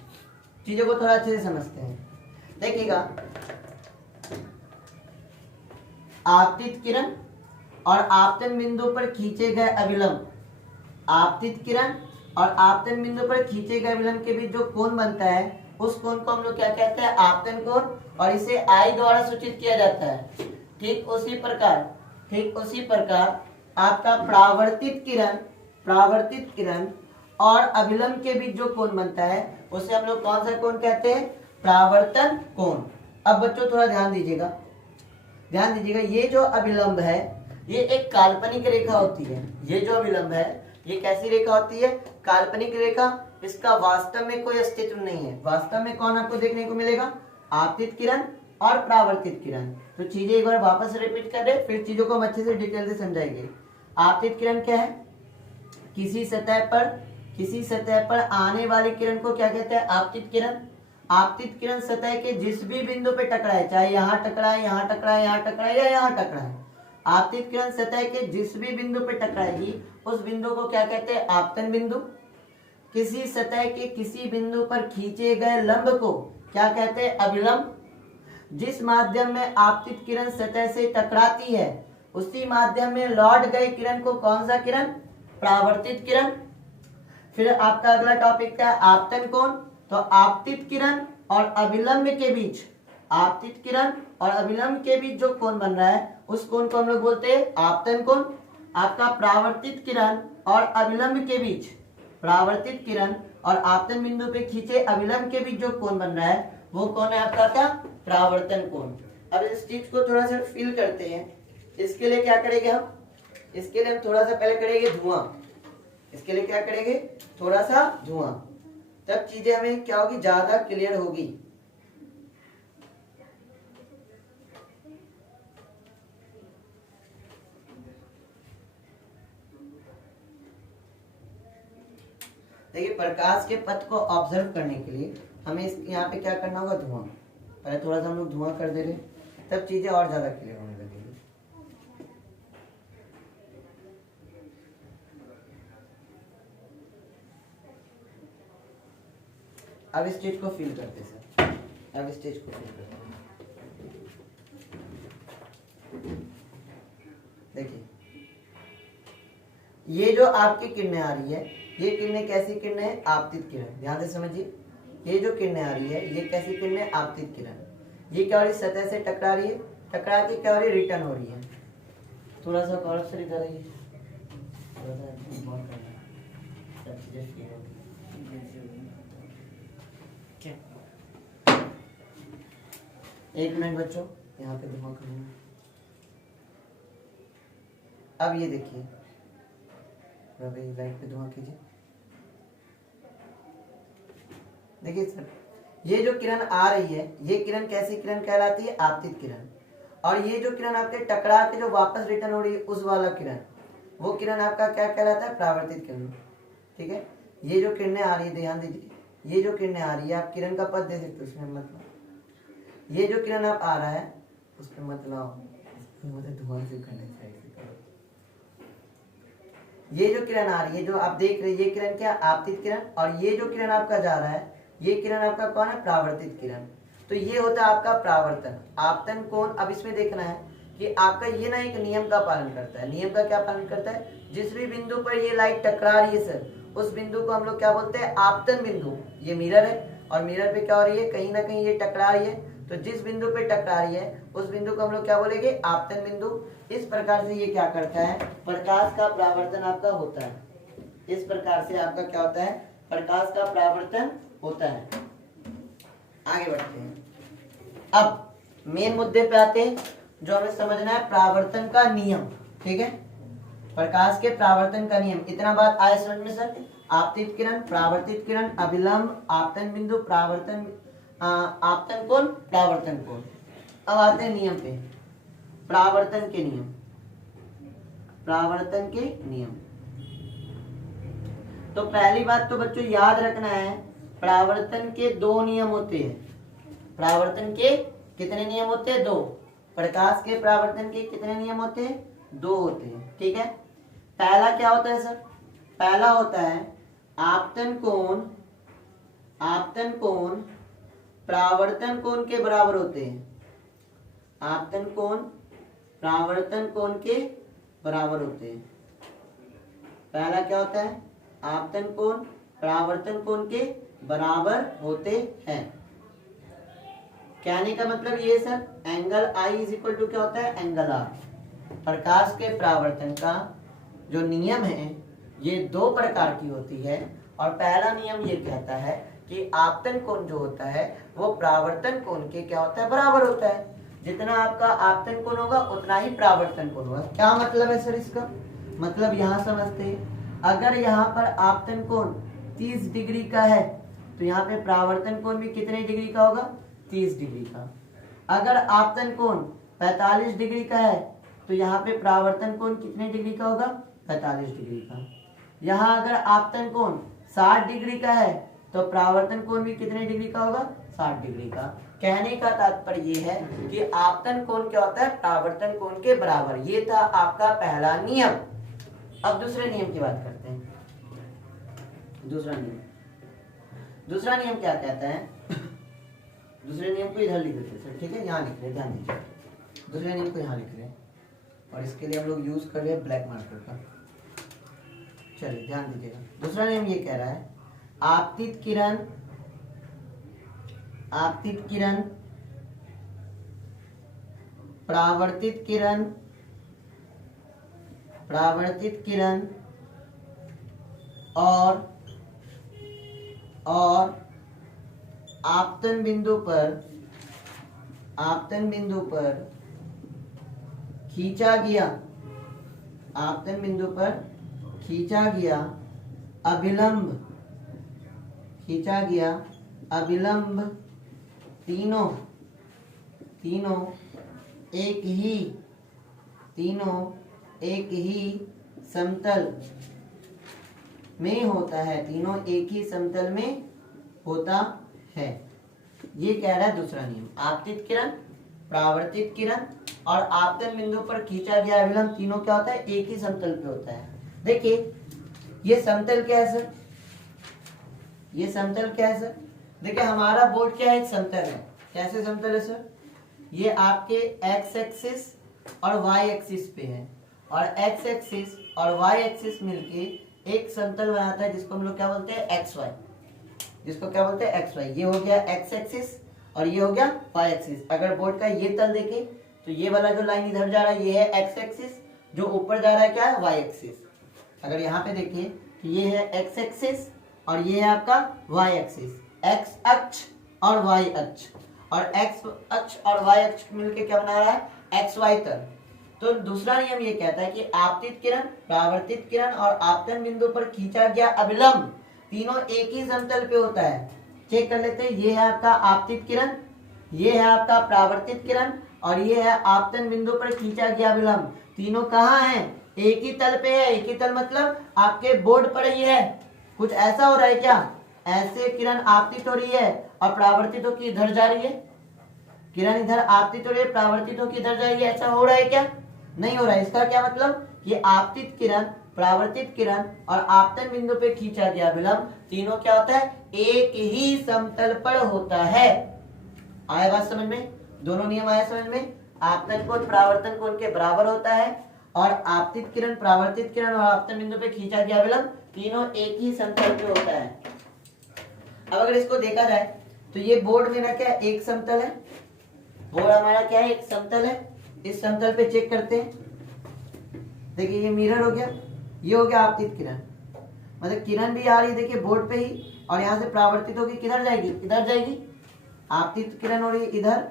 चीजों को थोड़ा अच्छे से समझते हैं। देखिएगा, आपतित किरण और आपतन बिंदु पर खींचे गए अभिलंब, आपतित किरण और आपतन बिंदु पर खींचे गए अभिलंब के बीच जो कोण बनता है, उस कोण को हम लोग क्या कहते हैं, आपतन कोण, और इसे आई द्वारा सूचित किया जाता है। ठीक उसी प्रकार आपका परावर्तित किरण और अभिलंब के बीच जो कोण बनता है उसे हम लोग कौन सा कोण कहते हैं, परावर्तन कोण। अब बच्चों थोड़ा ध्यान दीजिएगा, ये जो अभिलंब है ये एक काल्पनिक रेखा होती है। ये जो अभिलंब है ये कैसी रेखा होती है, काल्पनिक रेखा। इसका वास्तव में कोई अस्तित्व नहीं है। वास्तव में कौन आपको देखने को मिलेगा, आपतित किरण और परावर्तित किरण। तो चीजें एक बार वापस रिपीट कर रहे, फिर चीजों को हम अच्छे से डिटेल से समझाएंगे। आपतित किरण क्या है, किसी सतह पर आने वाली किरण को क्या कहते हैं, आपतित किरण। आपतित किरण सतह के जिस भी बिंदु पे टकराए, चाहे यहाँ टकराए, यहाँ टकराए, यहाँ टकराए या यहाँ टकराए, आपतित किरण सतह के जिस भी बिंदु पे टकराएगी उस बिंदु को क्या कहते हैं, आपतन बिंदु। किसी सतह के किसी बिंदु पर खींचे गए लंब को क्या कहते हैं, अभिलंब। जिस माध्यम में आपतित किरण सतह से टकराती है उसी माध्यम में लौट गई किरण को कौन सा किरण, परावर्तित किरण। फिर आपका अगला टॉपिक क्या है, आपतन कोण। तो आपतित किरण और अभिलंब के बीच, आपतित किरण और अभिलंब के बीच जो कोण बन रहा है उस कोण को हम लोग बोलते हैं आपतन कोण। आपका परावर्तित किरण और अभिलंब के बीच, परावर्तित किरण और आपतन बिंदु पे खींचे अभिलंब के बीच जो कोण बन रहा है वो कौन है आपका क्या, परावर्तन कोण। अब इस चीज को थोड़ा सा फील करते हैं। इसके लिए क्या करेंगे हम, इसके लिए हम थोड़ा सा पहले करेंगे धुआं। इसके लिए क्या करेंगे, थोड़ा सा धुआं, तब चीजें हमें क्या होगी, ज्यादा क्लियर होगी। देखिए, प्रकाश के पथ को ऑब्जर्व करने के लिए हमें यहाँ पे क्या करना होगा, धुआं। पहले थोड़ा सा हम लोग धुआं कर दे रहे, तब चीजें और ज्यादा क्लियर होने लगेगी। अब इस चीज को फील करते सर, अब इस चीज को फील करते। देखिए, ये जो आपकी किरणें आ रही है, ये किरणें कैसी किरणें हैं, आपतित किरण। ध्यान से समझिए, ये जो किरणें आ रही है ये कैसी किरणें, आपतित किरण। ये क्या हो रही है, सतह से टकरा रही है, टकरा के क्या हो रही है, रिटर्न हो रही है। थोड़ा सा गौर से इधर आइए, थोड़ा सा गौर करना, सब चीजें फील होगी। एक मिनट बच्चों, यहाँ पे धुआं करूंगा। अब ये देखिए, लाइट पे धुआं कीजिए। देखिए सर, ये जो किरण आ रही है ये किरण कैसी किरण कहलाती है, आपतित किरण। और ये जो किरण आपके टकरा के जो वापस रिटर्न हो रही है उस वाला किरण, वो किरण आपका क्या कहलाता है, परावर्तित किरण। ठीक है, ये जो किरणें आ रही है, ध्यान दीजिए, ये जो किरणें आ रही है, आप किरण का पद दे सकते हो, उसमें मतलब ये जो किरण आप आ रहा है उसमें मतलब धुआं से करने चाहिए। ये जो किरण आ रही है, जो आप देख रहे हैं, ये किरण क्या, आपतित किरण। और ये जो किरण आपका जा रहा है ये किरण आपका कौन है, परावर्तित किरण। तो ये होता है आपका परावर्तन। आपतन कोण, अब इसमें देखना है कि आपका ये ना एक नियम का पालन करता है। नियम का क्या पालन करता है, जिस भी बिंदु पर ये लाइट टकरा रही है सर उस बिंदु को हम लोग क्या बोलते हैं, आपतन बिंदु। ये मिरर है और मिरर पे क्या हो रही है, कहीं ना कहीं ये टकरा रही है, तो जिस बिंदु पे टकरा रही है उस बिंदु को हम लोग क्या बोलेंगे, आपतन बिंदु। इस प्रकार से ये क्या करता है, प्रकाश का परावर्तन आपका होता है। इस प्रकार से आपका क्या होता है, प्रकाश का परावर्तन होता है। आगे बढ़ते हैं। अब मेन मुद्दे पे आते हैं, जो हमें समझना है परावर्तन का नियम। ठीक है, प्रकाश के परावर्तन का नियम। इतना बात आया समझ में सर? आपतित किरण, परावर्तित किरण, अभिलंब, आपतन बिंदु, परावर्तन, आपतन कोण, परावर्तन कोण। अब आते हैं नियम पे, परावर्तन के नियम। परावर्तन के नियम, तो पहली बात तो बच्चों याद रखना है, परावर्तन के दो नियम होते हैं। परावर्तन के कितने नियम होते हैं, दो। प्रकाश के परावर्तन के कितने नियम होते हैं, दो होते हैं। ठीक है, पहला क्या होता है सर, पहला होता है आपतन कोण, आपतन कोण परावर्तन कोण के बराबर होते हैं। आपतन कोण परावर्तन कोण के बराबर होते हैं। पहला क्या होता है, आपतन कोण परावर्तन कोण के बराबर होते हैं। कहने का मतलब ये sir, angle I is equal to क्या होता है, एंगल आर। प्रकाश के परावर्तन का जो नियम है ये दो प्रकार की होती है, और पहला नियम ये कहता है कि आपतन कोण जो होता है वो परावर्तन कोण के क्या होता है, बराबर होता है। जितना आपका आपतन कोण होगा उतना ही परावर्तन कोण होगा। क्या मतलब है सर इसका, मतलब यहाँ समझते हैं, अगर यहाँ पर आपतन कोण 30 डिग्री का है तो यहाँ पे परावर्तन कोण भी कितने डिग्री का होगा, 30 डिग्री का। अगर आपतन कोण 45 डिग्री का है तो यहाँ पे परावर्तन कोण कितने डिग्री का होगा, 45 डिग्री का। यहाँ अगर आपतन कोण 60 डिग्री का है तो परावर्तन कोण भी कितने डिग्री का होगा, 60 डिग्री का। कहने का तात्पर्य ये है कि आपतन कोण क्या होता है, परावर्तन कोण के बराबर। ये था आपका पहला नियम। अब दूसरे नियम की बात करते हैं। दूसरा नियम, दूसरा नियम क्या कहता है, दूसरे नियम को इधर लिख देते हैं। ठीक है, यहाँ लिख रहे हैं, ध्यान दीजिए। दूसरे नियम को यहाँ लिख रहे हैं और इसके लिए हम लोग यूज कर रहे हैं ब्लैक मार्कर का। चलिए ध्यान दीजिएगा। दूसरा नियम ये कह रहा है, आपतित किरण, आपतित किरण परावर्तित किरण, परावर्तित किरण और आपतन बिंदु पर, आपतन बिंदु पर खींचा गया, आपतन बिंदु पर खींचा गया अभिलंब, खींचा गया अभिलंब, तीनों तीनों एक ही, तीनों एक ही समतल में होता है, तीनों एक ही समतल में होता है। ये कह रहा है दूसरा नियम। आपतित किरण, परावर्तित किरण और आपतन बिंदु पर खींचा गया अभिलंब तीनों क्या होता है, एक ही समतल पे होता है। देखिए ये समतल क्या है सर, ये समतल क्या है सर, देखिए हमारा बोर्ड क्या है, एक समतल है। कैसे समतल है सर, ये आपके एक्स एक्सिस और वाई एक्सिस पे है, और एक्स एक्सिस और वाई एक्सिस मिलके एक समतल बनाता है जिसको हम लोग क्या बोलते हैं, एक्स वाई, जिसको क्या बोलते हैं, एक्स वाई। ये हो गया एक्स एक्सिस और ये हो गया वाई एक्सिस। अगर बोर्ड का ये तल देखें तो ये वाला जो लाइन इधर जा रहा है ये है एक्स एक्सिस, जो ऊपर जा रहा है क्या है, वाई एक्सिस। अगर यहाँ पे देखिए तो ये है एक्स एक्सिस और ये है आपका वाई एक्सिस, एक्स अक्ष और वाई अक्ष, और एक्स अक्ष और वाई अक्ष मिलके क्या बना रहा है, एक्स वाई तल। तो दूसरा नियम ये कहता है कि आपतित किरण, परावर्तित किरण और आपतन बिंदु पर खींचा गया अभिलंब तीनों एक ही समतल पे होता है। चेक कर लेते हैं, ये है आपका आपतित किरण, ये है आपका परावर्तित किरण और ये है आपतन बिंदु पर खींचा गया अभिलंब। तीनों कहाँ हैं, एक ही तल पे है। एक ही तल मतलब आपके बोर्ड पर ही है। कुछ ऐसा हो रहा है क्या, ऐसे किरण आपतित हो रही है और परावर्तित होकर इधर जा रही है, किरण इधर आपतित हो रही है, परावर्तित होकर इधर जा रही है, ऐसा हो रहा है क्या, नहीं हो रहा है। इसका क्या मतलब, ये आपतित किरण, परावर्तित किरण और आपतन बिंदु पे खींचा गया अभिलंब तीनों क्या होता है, एक ही समतल पर होता है। आया बात समझ में, दोनों नियम आया समझ में। आपतन कोण परावर्तन कोण के बराबर होता है और आपतित किरण, परावर्तित किरण और आपतन बिंदु पे खींचा गया अभिलंब तीनों एक ही समतल पे होता है। अब अगर इसको देखा जाए तो ये बोर्ड मेरा क्या है, एक समतल है। बोर्ड हमारा क्या है, एक समतल है। इस समतल पे चेक करते हैं। देखिए ये मिरर हो गया, ये हो गया आपतित किरण, मतलब किरण भी आ रही है देखिए बोर्ड पे ही, और यहाँ से परावर्तित होगी किधर जाएगी, इधर जाएगी। आपतित किरण हो रही है इधर,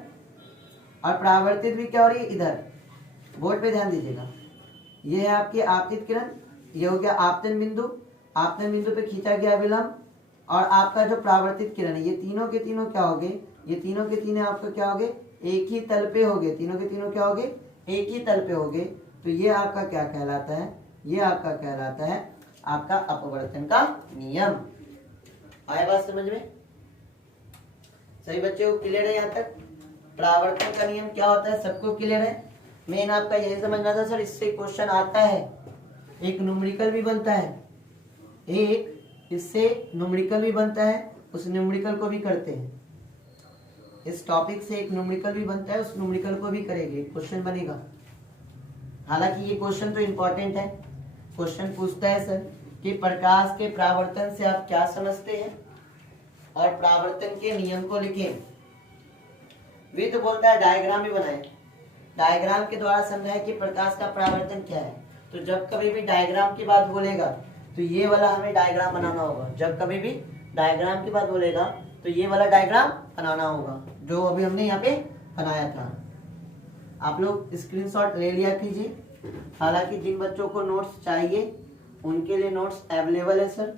और परावर्तित भी क्या हो रही है इधर। बोर्ड पे ध्यान दीजिएगा, ये है आपकी आपतित किरण, ये हो गया आपतन बिंदु। आपतन बिंदु पे खींचा गया विलंब, और आपका जो परावर्तित किरण है, ये तीनों के तीनों क्या हो गए, ये तीनों के तीनों आपका क्या हो गए, एक ही तल पे हो गए। तीनों के तीनों क्या हो गए, एक ही तल पे हो गए। तो ये आपका क्या कहलाता है, ये आपका कहलाता है आपका अपवर्तन का नियम। आए बात समझ में? सही बच्चे को क्लियर है यहाँ तक? परावर्तन का नियम क्या होता है, सबको क्लियर है? मेन आपका यही समझना था सर, इससे क्वेश्चन आता है, एक न्यूमेरिकल भी बनता है, एक इससे न्यूमेरिकल भी बनता है, उस न्यूमेरिकल को भी करते हैं। इस टॉपिक से एक न्यूमेरिकल भी बनता है, उस न्यूमेरिकल को भी करेंगे, क्वेश्चन बनेगा। हालांकि ये क्वेश्चन तो इंपॉर्टेंट है। क्वेश्चन पूछता है सर कि प्रकाश के परावर्तन से आप क्या समझते हैं, और परावर्तन के नियम को लिखें। वे तो बोलता है डायग्राम भी बनाए, डायग्राम के द्वारा समझाए कि प्रकाश का परावर्तन क्या है। तो जब कभी भी डायग्राम की बात बोलेगा तो ये वाला हमें डायग्राम बनाना होगा। जब कभी भी डायग्राम की बात बोलेगा तो ये वाला डायग्राम बनाना होगा, जो अभी हमने यहाँ पे बनाया था। आप लोग स्क्रीनशॉट ले लिया कीजिए। हालांकि जिन बच्चों को नोट्स चाहिए उनके लिए नोट्स अवेलेबल है सर।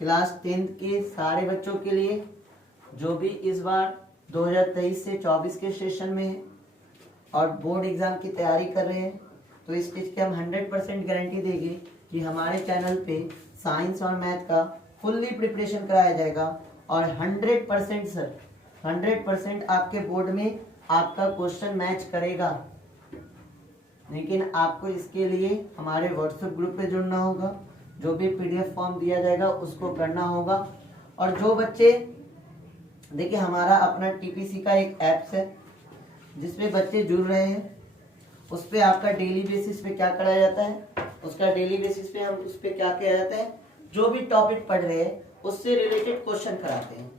क्लास 10th के सारे बच्चों के लिए जो भी इस बार 2023 से 24 के सेशन में है और बोर्ड एग्जाम की तैयारी कर रहे हैं, तो इस चीज़ की हम 100% गारंटी देंगे कि हमारे चैनल पे साइंस और मैथ का फुल्ली प्रिपरेशन कराया जाएगा। और 100% सर, 100% आपके बोर्ड में आपका क्वेश्चन मैच करेगा। लेकिन आपको इसके लिए हमारे व्हाट्सएप ग्रुप पे जुड़ना होगा, जो भी PDF फॉर्म दिया जाएगा उसको करना होगा। और जो बच्चे, देखिए हमारा अपना TPC का एक ऐप्स है जिसपे बच्चे जुड़ रहे हैं, उस पर आपका डेली बेसिस पे क्या कराया जाता है, उसका डेली बेसिस पे हम उस पर क्या किया जाता है, जो भी टॉपिक पढ़ रहे हैं उससे रिलेटेड क्वेश्चन कराते हैं,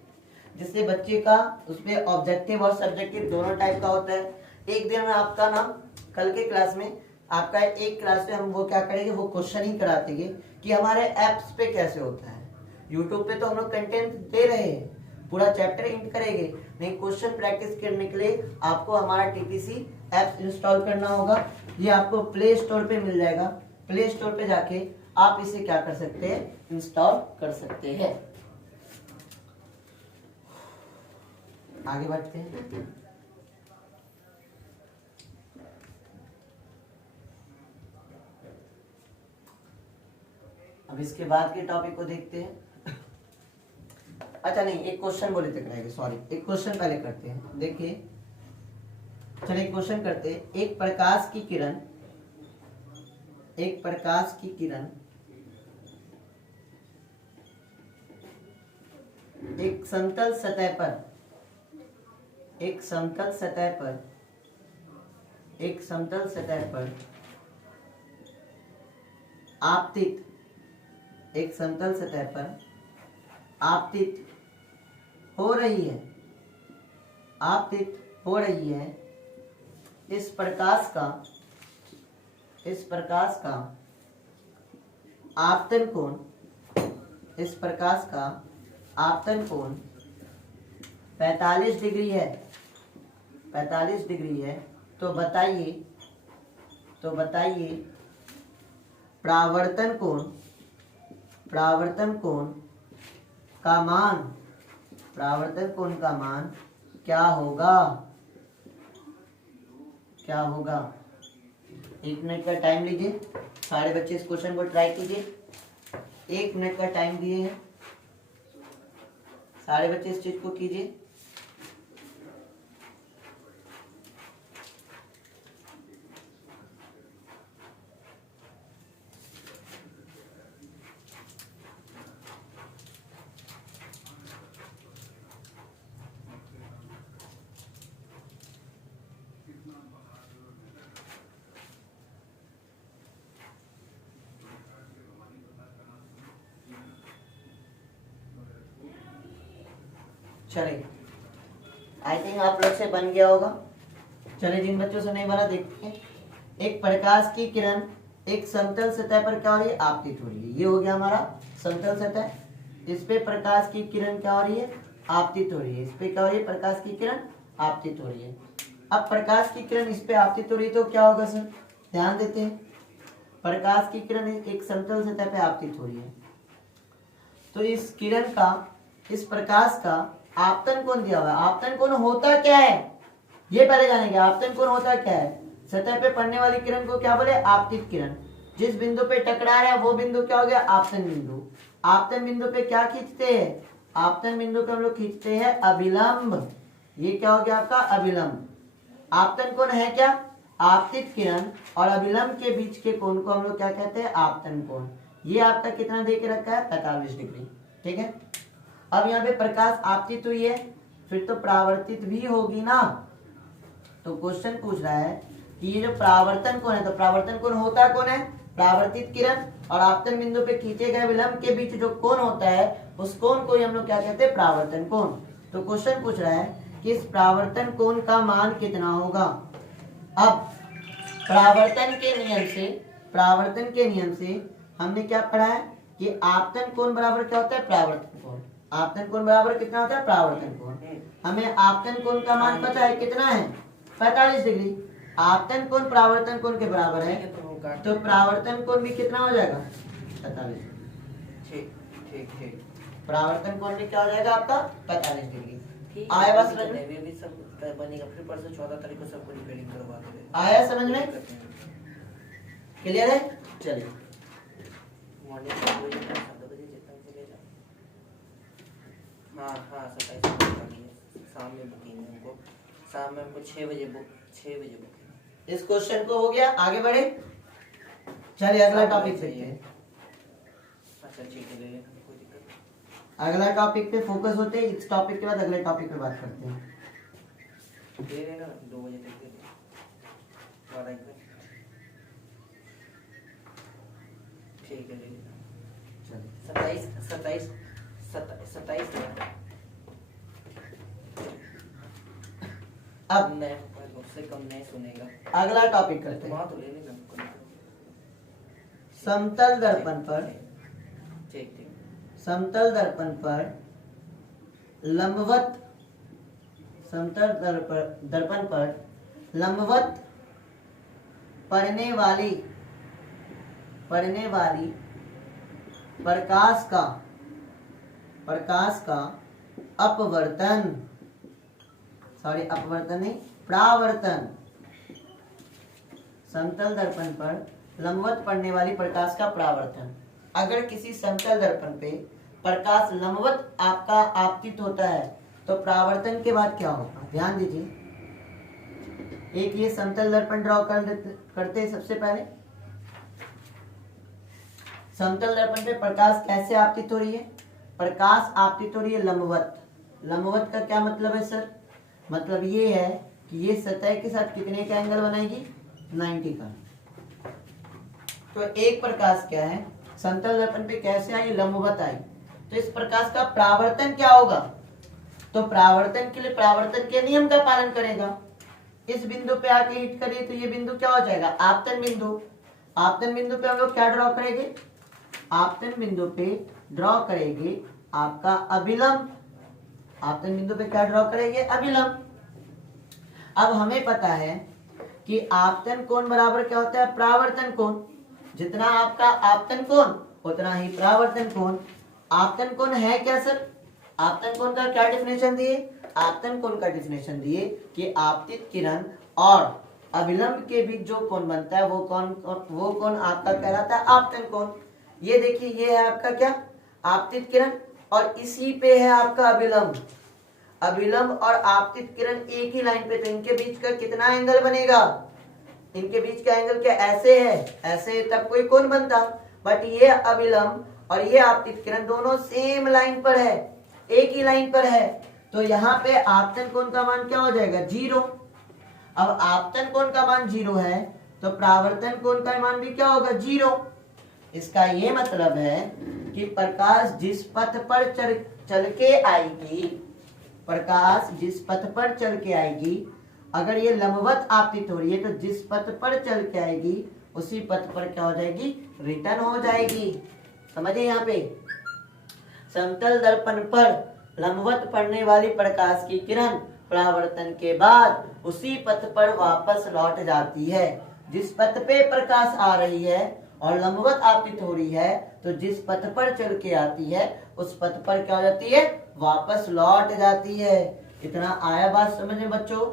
जिससे बच्चे का उसमें ऑब्जेक्टिव और सब्जेक्टिव दोनों टाइप का होता है। एक दिन में आपका नाम, कल के क्लास में आपका एक क्लास में हम वो क्या करेंगे, वो क्वेश्चन ही कराते हैं कि हमारे ऐप्स पे कैसे होता है। यूट्यूब पे तो हम लोग कंटेंट दे रहे हैं, पूरा चैप्टर इंट करेंगे, नहीं क्वेश्चन प्रैक्टिस करने के लिए आपको हमारा TPC ऐप इंस्टॉल करना होगा। ये आपको प्ले स्टोर पे मिल जाएगा। प्ले स्टोर पे जाके आप इसे क्या कर सकते हैं, इंस्टॉल कर सकते हैं। आगे बढ़ते हैं। अब इसके बाद के टॉपिक को देखते हैं। अच्छा नहीं, एक क्वेश्चन बोले तक रहेगा, सॉरी, एक क्वेश्चन पहले करते हैं। देखिए चलिए क्वेश्चन करते हैं। एक प्रकाश की किरण, एक प्रकाश की किरण एक समतल सतह पर, एक समतल सतह पर, एक समतल सतह पर आपतित, एक समतल सतह पर आपतित हो रही है, आपतित हो रही है। इस प्रकाश का, इस प्रकाश का आपतन कोण, इस प्रकाश का आपतन कोण 45 डिग्री है, 45 डिग्री है। तो बताइए, तो बताइए परावर्तन कोण, परावर्तन कोण का मान, परावर्तन कोण का मान क्या होगा, क्या होगा। 1 मिनट का टाइम लीजिए, सारे बच्चे इस क्वेश्चन को ट्राई कीजिए। 1 मिनट का टाइम दिए हैं, सारे बच्चे इस चीज को कीजिए। चलिए, आई थिंक आप लोग से बन गया होगा। चलिए, जिन बच्चों से नहीं बना देखते हैं। एक प्रकाश की किरण एक समतल सतह पर क्या हो रही है, आपतित हो रही है। ये हो गया हमारा समतल सतह। इस पे प्रकाश की किरण क्या हो रही है, आपतित हो रही है। इस पे क्या हो रही है, प्रकाश की किरण आपतित हो रही है। अब प्रकाश की किरण इस पे आपतित हो रही है तो क्या होगा सर, ध्यान देते हैं। प्रकाश की किरण एक समतल सतह पे आपतित हो रही है, तो इस किरण का, इस प्रकाश का आपतन कोण दिया हुआ है। आपतन कोण होता क्या है, ये पहले जानेंगे। आपतन कोण होता क्या है, सतह पे पड़ने वाली किरण को क्या बोले, आपतित किरण। जिस बिंदु पे टकरा रहा है वो बिंदु क्या हो गया, आपतन बिंदु। आपतन बिंदु पे क्या खींचते हैं, आपतन बिंदु पे हम लोग खींचते हैं अभिलंब। ये क्या हो गया आपका, अभिलंब। आपतन कोण है क्या, आपतित किरण और अभिलंब के बीच के कोण को हम लोग क्या कहते हैं, आपतन कोण। ये आपका कितना दे के रखा है, 45 डिग्री। ठीक है। अब यहाँ पे प्रकाश आपतित हुई है, फिर तो परावर्तित भी होगी ना। तो क्वेश्चन पूछ रहा है कि ये जो परावर्तन कोण है, तो परावर्तन कोण होता कौन है, परावर्तित किरण और आपतन बिंदु पे खींचे गए विलंब के बीच जो कोण होता है, उस कोण को हम लोग क्या कहते हैं, परावर्तन कोण। तो क्वेश्चन पूछ रहा है कि इस परावर्तन कोण का मान कितना होगा। अब परावर्तन के नियम से हमने क्या पढ़ा है कि आपतन कोण बराबर क्या होता है, परावर्तन कोण। आपतन कोण बराबर कितना होता है, परावर्तन कोण। हमें आपतन कोण का मान पता है, कितना है, 45 डिग्री। आपतन कोण परावर्तन कोण के बराबर है, तो परावर्तन कोण भी कितना हो जाएगा, 45। ठीक ठीक ठीक। परावर्तन कोण भी क्या हो जाएगा आपका, 45 डिग्री। ठीक आया है, बात समझ में, भी सब बनेगा। फिर परसों 14 तारीख को सबको रिपेयरिंग करवा देंगे। आया समझ में, क्लियर है। चलिए, मॉर्निंग 7 बजे जितना से ले जाओ। हाँ हाँ 27 शाम में बुकिंग है हमको। शाम में हमको 6 बजे बुकिंग। इस क्वेश्चन को हो गया, आगे बढ़े। चलिए अगला टॉपिक देखते हैं। अच्छा ठीक है, ले लेना, कोई दिक्कत नहीं। अगला टॉपिक पे फोकस होते हैं। इस टॉपिक के बाद अगले टॉपिक पे बात करते हैं। दे लेना, 2 बजे तक दे देना। 12 एक में। ठीक है, ले लेना। चलिए 27 अब नए उससे कम नहीं सुनेगा। अगला टॉपिक करते हैं। वहाँ तो ले लेना। समतल दर्पण पर, ठीक ठीक। समतल दर्पण पर लंबवत, समतल दर्पण पर लंबवत पड़ने वाली प्रकाश का अपवर्तन, अपवर्तन नहीं, परावर्तन। समतल दर्पण पर लंबवत पड़ने वाली प्रकाश का परावर्तन। अगर किसी समतल दर्पण पे प्रकाश लंबवत आपका आपतित होता है तो परावर्तन के बाद क्या होगा, ध्यान दीजिए। एक ये समतल दर्पण ड्रॉ करते हैं। सबसे पहले समतल दर्पण पे प्रकाश कैसे आपतित हो रही है, प्रकाश आपतित हो रही है लंबवत। लंबवत का क्या मतलब है सर, मतलब ये है कि ये सतह के साथ कितने का एंगल बनाएगी, 90 का। तो एक प्रकाश क्या है, समतल दर्पण पे कैसे आई, लंबवत आई। तो इस प्रकाश का परावर्तन क्या होगा, तो परावर्तन के लिए परावर्तन के नियम का पालन करेगा। इस बिंदु पे आके हिट करिए तो ये बिंदु क्या हो जाएगा, आपतन बिंदु। आपतन बिंदु पे हम लोग क्या ड्रॉ करेंगे, आपतन बिंदु पे ड्रॉ करेंगे आपका अभिलंब। आपतन बिंदु पे क्या ड्रॉ करेंगे, अभिलंब। अब हमें पता है कि आपतन कोण बराबर क्या होता है, परावर्तन कोण। जितना आपका आपतन कोण उतना ही परावर्तन कोण। आपतन कोण है क्या सर, आपतन कोण का क्या डेफिनेशन दिए, आपतन कोण का डेफिनेशन दिए कि आपतित किरण और अभिलंब के बीच जो कोण बनता है वो कोण आपका कहलाता है आपतन कोण। ये देखिए, ये है आपका क्या, आपतित किरण और इसी पे है आपका अभिलंब। अभिलंब और आपतित किरण एक ही लाइन पे, तो इनके बीच का कितना एंगल बनेगा, इनके बीच का एंगल क्या ऐसे है, ऐसे तब कोई कोण बनता। बट ये अभिलंब और ये आपतित किरण दोनों सेम लाइन पर है, एक ही लाइन पर है। तो यहाँ पे आपतन कोण का मान क्या हो जाएगा, 0। अब आपतन कोण का मान 0 है तो परावर्तन कोण का मान भी क्या होगा, 0। इसका ये मतलब है कि प्रकाश जिस पथ पर चल के आएगी प्रकाश जिस पथ पर चल के आएगी, अगर ये लंबवत आपतित हो रही है तो जिस पथ पर चल के आएगी उसी पथ पर क्या हो जाएगी, रिटर्न हो जाएगी। समझिए यहाँ पे समतल दर्पण पर लंबवत पड़ने वाली प्रकाश की किरण परावर्तन के बाद उसी पथ पर वापस लौट जाती है। जिस पथ पे प्रकाश आ रही है और लंबवत आपतित हो रही है तो जिस पथ पर चल के आती है उस पथ पर क्या हो जाती है, वापस लौट जाती है। इतना आया बात समझ में बच्चों?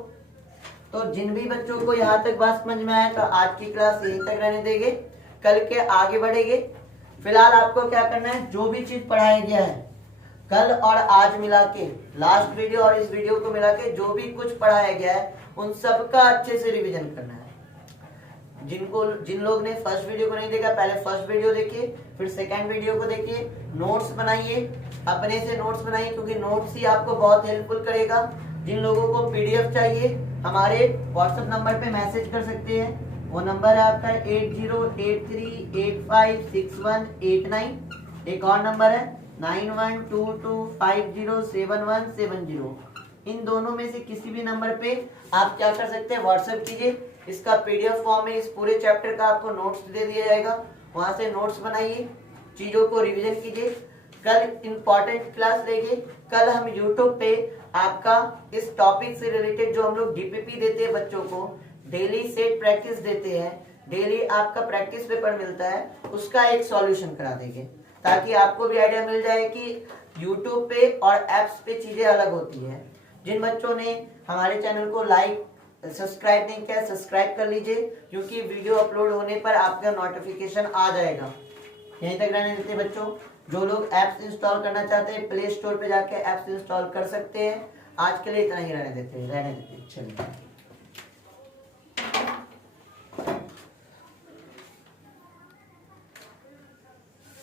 तो जिन भी बच्चों को यहाँ तक बात समझ में आया तो आज की क्लास यहीं तक रहने देंगे, कल के आगे बढ़ेंगे। फिलहाल आपको क्या करना है, जो भी चीज पढ़ाया गया है कल और आज मिला के, लास्ट वीडियो और इस वीडियो को मिला के जो भी कुछ पढ़ाया गया है उन सब का अच्छे से रिवीजन करना है। जिन लोग ने फर्स्ट वीडियो को नहीं देखा, पहले फर्स्ट वीडियो देखिए, फिर सेकंड वीडियो को देखिए, नोट्स बनाइए, अपने से नोट्स बनाइए क्योंकि नोट्स ही आपको बहुत हेल्पफुल करेगा। जिन लोगों को पीडीएफ चाहिए हमारे व्हाट्सएप नंबर पे मैसेज कर सकते हैं, वो नंबर है आपका 8083856189। एक और नंबर है 9122507170। इन दोनों में से किसी भी नंबर पे आप क्या कर सकते हैं, व्हाट्सएप कीजिए। इसका पीडीएफ फॉर्म में इस पूरे चैप्टर का आपको नोट्स दे दिया जाएगा, वहां से नोट्स बनाइए, चीजों को रिवीजन कीजिए। कल इंपॉर्टेंट क्लास लेंगे। कल हम यूट्यूब पे आपका इस टॉपिक से रिलेटेड जो हम लोग डीपीपी देते हैं बच्चों को, डेली सेट प्रैक्टिस देते हैं, डेली आपका प्रैक्टिस पेपर मिलता है, उसका एक सॉल्यूशन करा देंगे ताकि आपको भी आइडिया मिल जाए कि यूट्यूब पे और एप्स पे चीजें अलग होती है। जिन बच्चों ने हमारे चैनल को लाइक सब्सक्राइब नहीं किया, सब्सक्राइब कर लीजिए क्योंकि वीडियो अपलोड होने पर आपका नोटिफिकेशन आ जाएगा। यहीं तक रहने देते बच्चों। जो लोग एप्स इंस्टॉल करना चाहते हैं प्ले स्टोर पे जाके एप्स इंस्टॉल कर सकते हैं। आज के लिए इतना ही रहने देते चलिए।